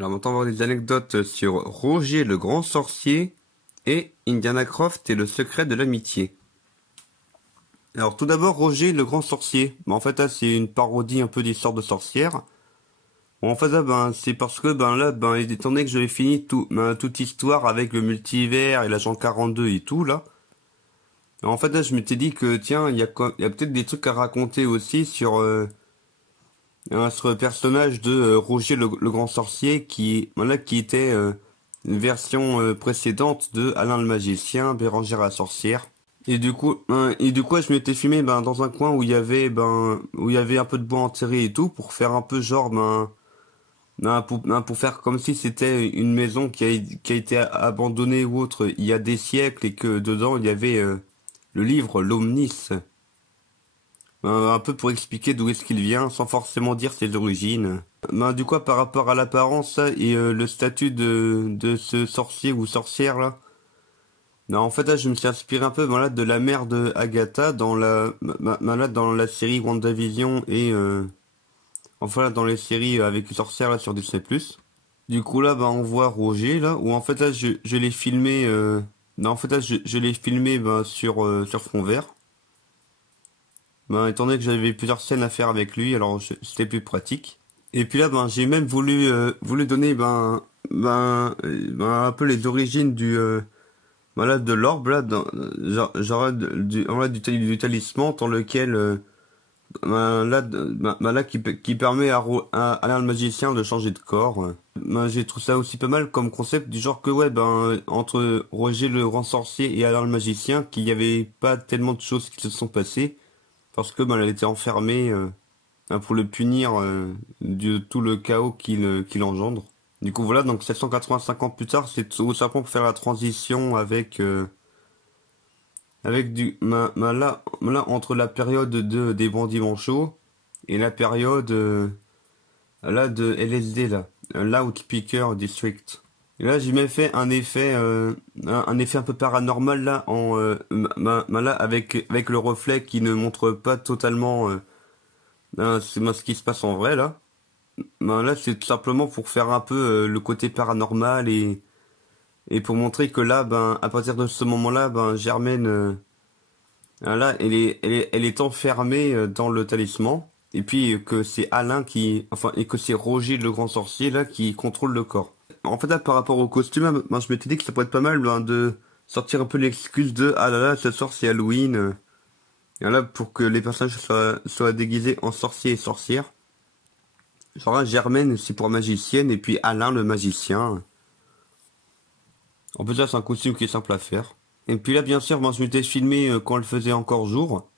Alors maintenant on va voir des anecdotes sur Roger le grand sorcier et Indiana Croft et le secret de l'amitié. Alors tout d'abord Roger le grand sorcier. En fait là c'est une parodie un peu d'histoire de sorcière. En fait là c'est parce que étant donné que j'avais fini toute histoire avec le multivers et l'agent 42 et tout là. En fait là je m'étais dit que tiens il y a peut-être des trucs à raconter aussi sur le personnage de Roger le grand sorcier qui était une version précédente de Alain le magicien, Bérangère la sorcière. Et du coup, je m'étais filmé dans un coin où il y avait un peu de bois enterré et tout pour faire un peu genre pour faire comme si c'était une maison qui a été abandonnée ou autre il y a des siècles et que dedans il y avait le livre L'Omnis. Un peu pour expliquer d'où est-ce qu'il vient, sans forcément dire ses origines. Du coup, par rapport à l'apparence et le statut de ce sorcier ou sorcière là. Non, en fait, là, je me suis inspiré un peu de la mère de Agatha dans dans la série WandaVision et enfin là, dans les séries avec les sorcières là sur Disney+. Du coup là, on voit Roger là, où en fait là, je l'ai filmé. Non, en fait là, je l'ai filmé sur fond vert. Étant donné que j'avais plusieurs scènes à faire avec lui, alors c'était plus pratique. Et puis là, j'ai même voulu donner un peu les origines de l'orbe là, du talisman dans lequel qui permet à Alain le magicien de changer de corps. J'ai trouvé ça aussi pas mal comme concept du genre que entre Roger le grand sorcier et Alain le magicien, qu'il y avait pas tellement de choses qui se sont passées. Parce que elle était enfermée pour le punir de tout le chaos qu'il engendre. Du coup voilà, donc 785 ans plus tard, c'est tout simplement pour faire la transition avec là entre la période des bandits manchots et la période là de LSD là, Loudspeaker District. Et là j'ai même fait un effet un peu paranormal là là avec le reflet qui ne montre pas totalement ce qui se passe en vrai là. Là c'est tout simplement pour faire un peu le côté paranormal et pour montrer que là à partir de ce moment-là Germaine là elle est enfermée dans le talisman et puis que c'est Alain et que c'est Roger le grand sorcier là qui contrôle le corps. En fait, là, par rapport au costume, je m'étais dit que ça pourrait être pas mal de sortir un peu l'excuse de ah là là, ce soir c'est Halloween. Et là, pour que les personnages soient déguisés en sorciers et sorcières. Genre là, Germaine, c'est pour magicienne, et puis Alain, le magicien. En plus, là, c'est un costume qui est simple à faire. Et puis là, bien sûr, je m'étais filmé quand il faisait encore jour.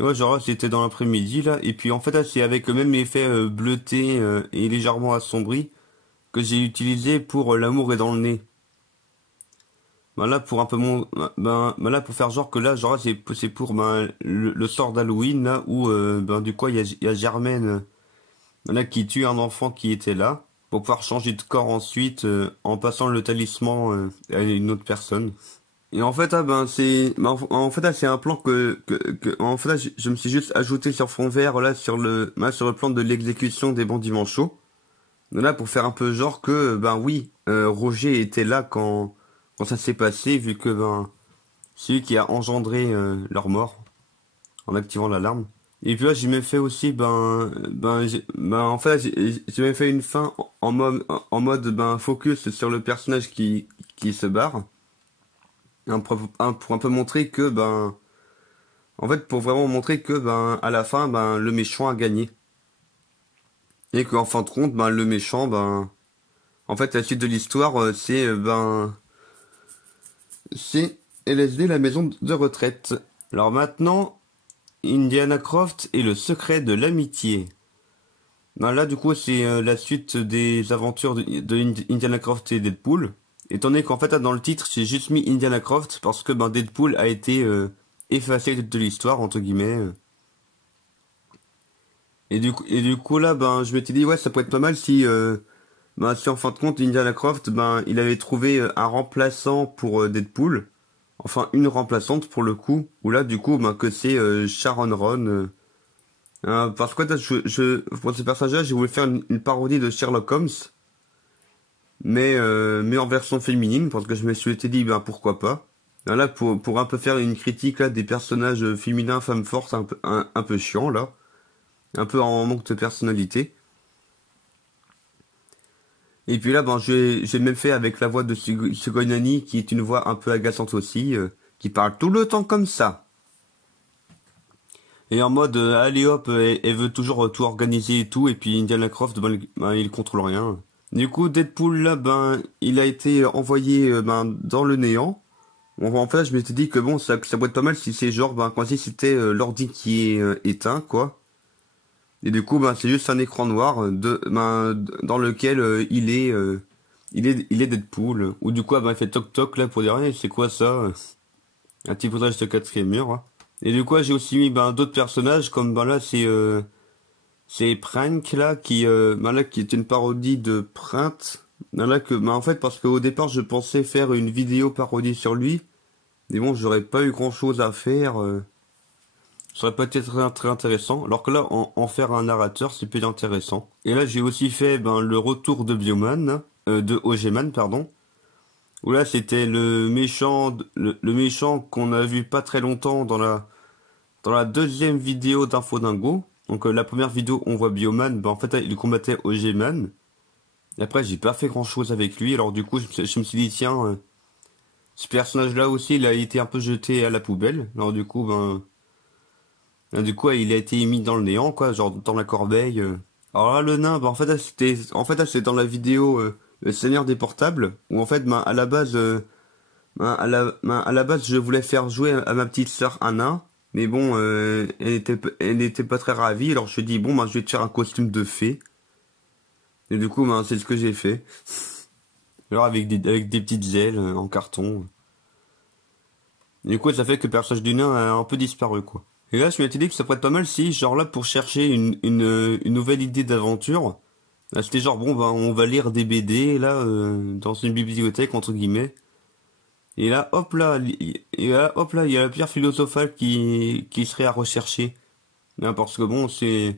Et ouais, genre là, c'était dans l'après-midi, là. Et puis en fait, là, c'est avec le même effet bleuté et légèrement assombri que j'ai utilisé pour L'amour est dans le nez. Là pour un peu là pour faire genre que là c'est pour le sort d'Halloween là où du coup il y a Germaine là qui tue un enfant qui était là pour pouvoir changer de corps ensuite en passant le talisman à une autre personne. Et en fait en fait là c'est un plan en fait là je me suis juste ajouté sur fond vert là sur le plan de l'exécution des bandits manchots. Là pour faire un peu genre que oui Roger était là quand ça s'est passé vu que c'est lui qui a engendré leur mort en activant l'alarme. Et puis là j'ai même fait aussi en fait j'ai même fait une fin en mode focus sur le personnage qui se barre pour un peu montrer que en fait pour vraiment montrer que à la fin le méchant a gagné. Et qu'en fin de compte, le méchant, en fait, la suite de l'histoire, c'est LSD, la maison de retraite. Alors maintenant, Indiana Croft et le secret de l'amitié. Là, du coup, c'est la suite des aventures de Indiana Croft et Deadpool. Étant donné qu'en fait, là, dans le titre, j'ai juste mis Indiana Croft parce que Deadpool a été effacé de l'histoire, entre guillemets. Et du coup là, je m'étais dit ouais, ça pourrait être pas mal si si en fin de compte Indiana Croft, il avait trouvé un remplaçant pour Deadpool, enfin une remplaçante pour le coup, ou là du coup que c'est Sharon Ron Parce que pour ce personnage-là, j'ai voulu faire une parodie de Sherlock Holmes, mais en version féminine, parce que je me suis été dit, ben pourquoi pas. Là, pour un peu faire une critique là, des personnages féminins, femmes fortes, un peu chiants, là. Un peu en manque de personnalité. Et puis là, ben, j'ai même fait avec la voix de Sugoi Nani, qui est une voix un peu agaçante aussi, qui parle tout le temps comme ça. Et en mode, allez hop, elle veut toujours tout organiser et tout, et puis Indiana Croft, ben, il contrôle rien. Du coup, Deadpool, là, ben, il a été envoyé ben, dans le néant. En fait, je m'étais dit que bon, ça pourrait être pas mal si c'est genre, ben, quand si c'était l'ordi qui est éteint, quoi. Et du coup, ben, c'est juste un écran noir dans lequel il est Deadpool. Ou du coup, ben, il fait toc toc là pour dire, hey, c'est quoi ça? Un petit poussage de quatrième mur. Hein. Et du coup, j'ai aussi mis ben, d'autres personnages comme ben là, c'est Prank là qui est une parodie de Print. Ben, là que, ben, en fait, parce qu'au départ, je pensais faire une vidéo parodie sur lui. Mais bon, j'aurais pas eu grand chose à faire. Ça aurait pas été très intéressant. Alors que là, en faire un narrateur, c'est plus intéressant. Et là, j'ai aussi fait ben, le retour de Bioman, de Ogeman, pardon. Où là, c'était le méchant qu'on a vu pas très longtemps dans la deuxième vidéo d'Info Dingo. Donc la première vidéo, on voit Bioman, ben, en fait, il combattait Ogeman. Et après, j'ai pas fait grand chose avec lui. Alors du coup, je me suis dit, tiens, ce personnage-là aussi, il a été un peu jeté à la poubelle. Alors du coup, ben... Du coup, il a été mis dans le néant, quoi, genre dans la corbeille. Alors là, le nain, bah, c'est dans la vidéo Le Seigneur des Portables, où en fait, ben, à la base, je voulais faire jouer à ma petite sœur un nain, mais bon, elle était pas très ravie, alors je lui ai dit, bon, ben, je vais te faire un costume de fée. Et du coup, ben, c'est ce que j'ai fait. Alors avec des petites ailes en carton. Et du coup, ça fait que le personnage du nain a un peu disparu, quoi. Et là, je m'étais dit que ça pourrait être pas mal si, genre là, pour chercher une nouvelle idée d'aventure, là, c'était genre, bon, ben, on va lire des BD, là, dans une bibliothèque, entre guillemets. Hop là, il y a la pierre philosophale qui serait à rechercher. Hein, parce que bon, c'est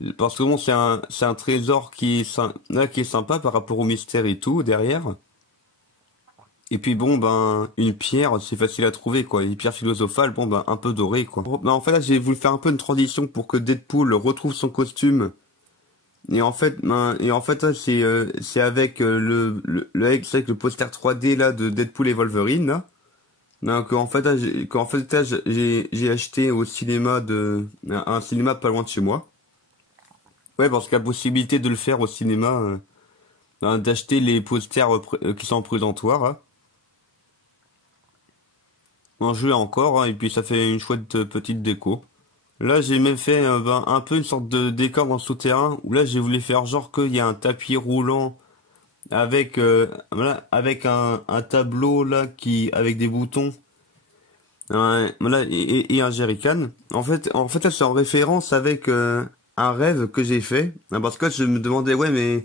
un trésor là, qui est sympa par rapport au mystère et tout, derrière. Et puis bon ben une pierre c'est facile à trouver quoi. Une pierre philosophale bon ben un peu dorée quoi. Bon, ben, en fait là j'ai voulu faire un peu une transition pour que Deadpool retrouve son costume. Et en fait là, c'est avec c'est avec le poster 3D là de Deadpool et Wolverine là. Donc en fait là, j'ai acheté au cinéma un cinéma pas loin de chez moi. Ouais parce qu'il y a la possibilité de le faire au cinéma ben, d'acheter les posters qui sont en présentoir. Hein. Un jeu encore, hein, et puis ça fait une chouette petite déco. Là, j'ai même fait ben, un peu une sorte de décor dans le souterrain, où là, j'ai voulu faire genre qu'il y a un tapis roulant avec, voilà, avec un tableau là avec des boutons, voilà, et un jerrycan. En fait, là, c'est en référence avec un rêve que j'ai fait, hein, parce que je me demandais, ouais, mais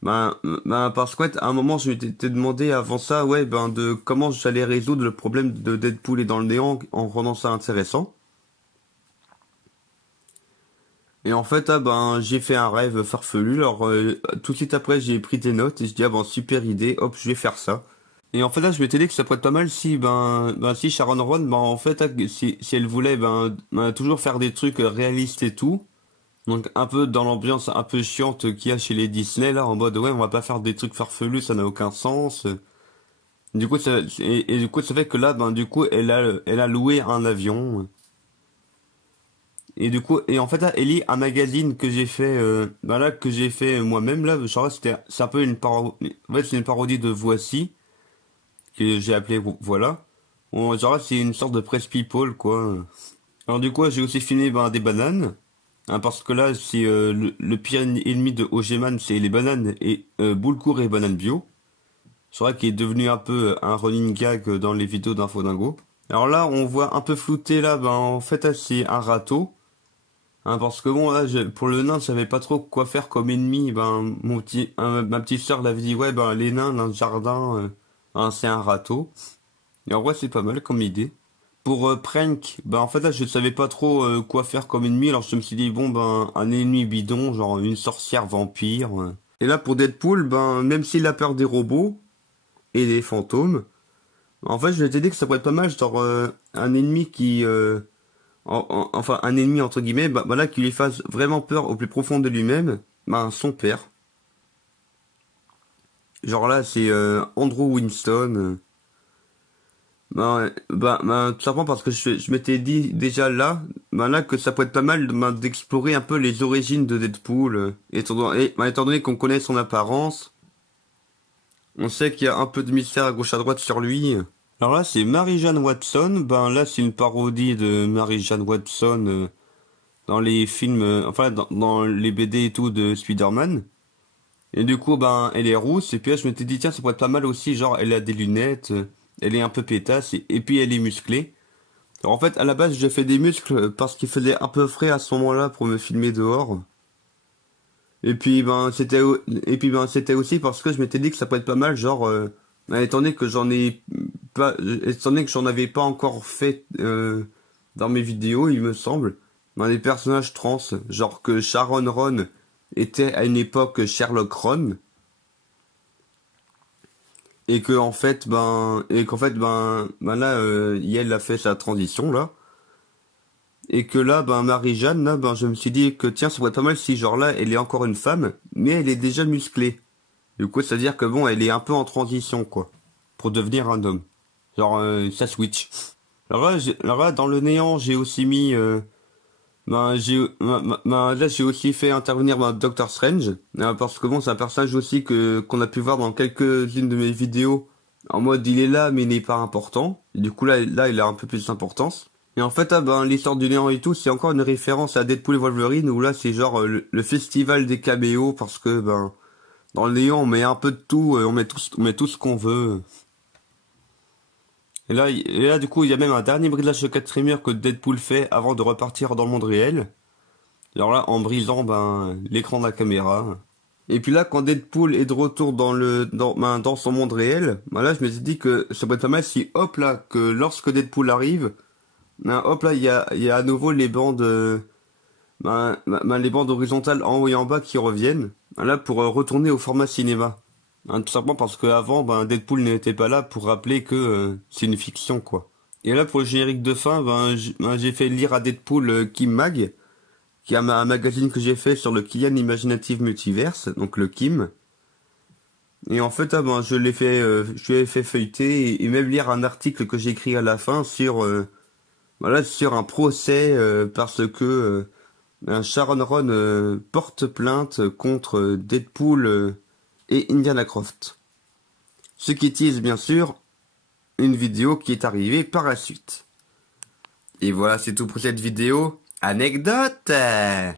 parce qu'à un moment, je m'étais demandé avant ça, ouais, ben, de comment j'allais résoudre le problème de Deadpool et dans le néant en rendant ça intéressant. Et en fait, ah, ben, j'ai fait un rêve farfelu. Alors, tout de suite après, j'ai pris des notes et je dis, ah ben, super idée, hop, je vais faire ça. Et en fait, là, je m'étais dit que ça pourrait être pas mal si, si Sharon Ron, ben, en fait, si elle voulait, toujours faire des trucs réalistes et tout. Donc un peu dans l'ambiance un peu chiante qu'il y a chez les Disney là en mode ouais on va pas faire des trucs farfelus ça n'a aucun sens. Et du coup ça fait que là ben du coup elle a loué un avion et du coup et en fait là elle lit un magazine que j'ai fait là que j'ai fait moi-même là genre c'est un peu une parodie en fait c'est une parodie de Voici que j'ai appelé voilà. Bon, genre là, c'est une sorte de presse people quoi. Alors du coup j'ai aussi filmé ben, des bananes. Hein, parce que là, c'est le pire ennemi de Ogeman, c'est les bananes et Boulgour et Banane Bio. C'est vrai qu'il est devenu un peu un running gag dans les vidéos d'Infodingo. Alors là, on voit un peu flouté là, ben en fait là, c'est un râteau. Hein, parce que bon là, pour le nain, je savais pas trop quoi faire comme ennemi. Ben ma petite sœur l'avait dit ouais ben les nains dans le jardin, hein, c'est un râteau. Et en vrai, c'est pas mal comme idée. pour Prank, ben en fait là je savais pas trop quoi faire comme ennemi, alors je me suis dit bon ben un ennemi bidon, genre une sorcière vampire. Et là pour Deadpool, ben même s'il a peur des robots et des fantômes, en fait je m'étais dit que ça pourrait être pas mal, genre un ennemi qui enfin un ennemi entre guillemets, bah là qui lui fasse vraiment peur au plus profond de lui-même, ben son père. Genre là c'est Andrew Winston. Tout simplement parce que je m'étais dit déjà là, là que ça pourrait être pas mal d'explorer un peu les origines de Deadpool, étant donné qu'on connaît son apparence, on sait qu'il y a un peu de mystère à gauche à droite sur lui. Alors là c'est Mary-Jane Watson, ben là c'est une parodie de Mary-Jane Watson dans les films, enfin dans les BD et tout de Spider-Man. Et du coup ben elle est rousse et puis là je m'étais dit tiens ça pourrait être pas mal aussi, genre elle a des lunettes. Elle est un peu pétasse et puis elle est musclée. Alors en fait, à la base, j'ai fait des muscles parce qu'il faisait un peu frais à ce moment-là pour me filmer dehors. Et puis c'était aussi parce que je m'étais dit que ça pourrait être pas mal, genre étant donné que étant donné que j'en avais pas encore fait dans mes vidéos, il me semble, dans les personnages trans, genre que Sharon Ron était à une époque Sherlock Ron. Et que en fait là Yael a fait sa transition là, et que là Marie-Jeanne là je me suis dit que tiens ça pourrait être pas mal si genre là elle est encore une femme mais elle est déjà musclée, du coup c'est à dire que bon elle est un peu en transition quoi pour devenir un homme, genre ça switch. Alors là dans le néant j'ai aussi mis là j'ai aussi fait intervenir Doctor Strange, parce que bon c'est un personnage aussi qu'on a pu voir dans quelques-unes de mes vidéos, en mode il est là mais il n'est pas important, et du coup là il a un peu plus d'importance. Et en fait l'histoire du néant et tout c'est encore une référence à Deadpool et Wolverine, où là c'est genre le festival des caméos, parce que dans le néant on met un peu de tout, on met tout ce qu'on veut. Et là, du coup, il y a même un dernier brisage de 4 murs que Deadpool fait avant de repartir dans le monde réel. Alors là, en brisant l'écran de la caméra. Et puis là, quand Deadpool est de retour dans son monde réel, là, je me suis dit que ça pourrait être pas mal si, hop là, que lorsque Deadpool arrive, hop là, il y a à nouveau les bandes, les bandes horizontales en haut et en bas qui reviennent. Là, pour retourner au format cinéma. Tout simplement parce qu'avant, Deadpool n'était pas là pour rappeler que c'est une fiction, quoi. Et là, pour le générique de fin, j'ai fait lire à Deadpool Kim Mag, qui est un magazine que j'ai fait sur le Killian Imaginative Multiverse, donc le Kim. Et en fait, je lui ai fait feuilleter et même lire un article que j'ai écrit à la fin sur un procès parce que Sharon Ron porte plainte contre Deadpool et Indiana Croft. Ce qui tease bien sûr une vidéo qui est arrivée par la suite. Et voilà, c'est tout pour cette vidéo. Anecdote!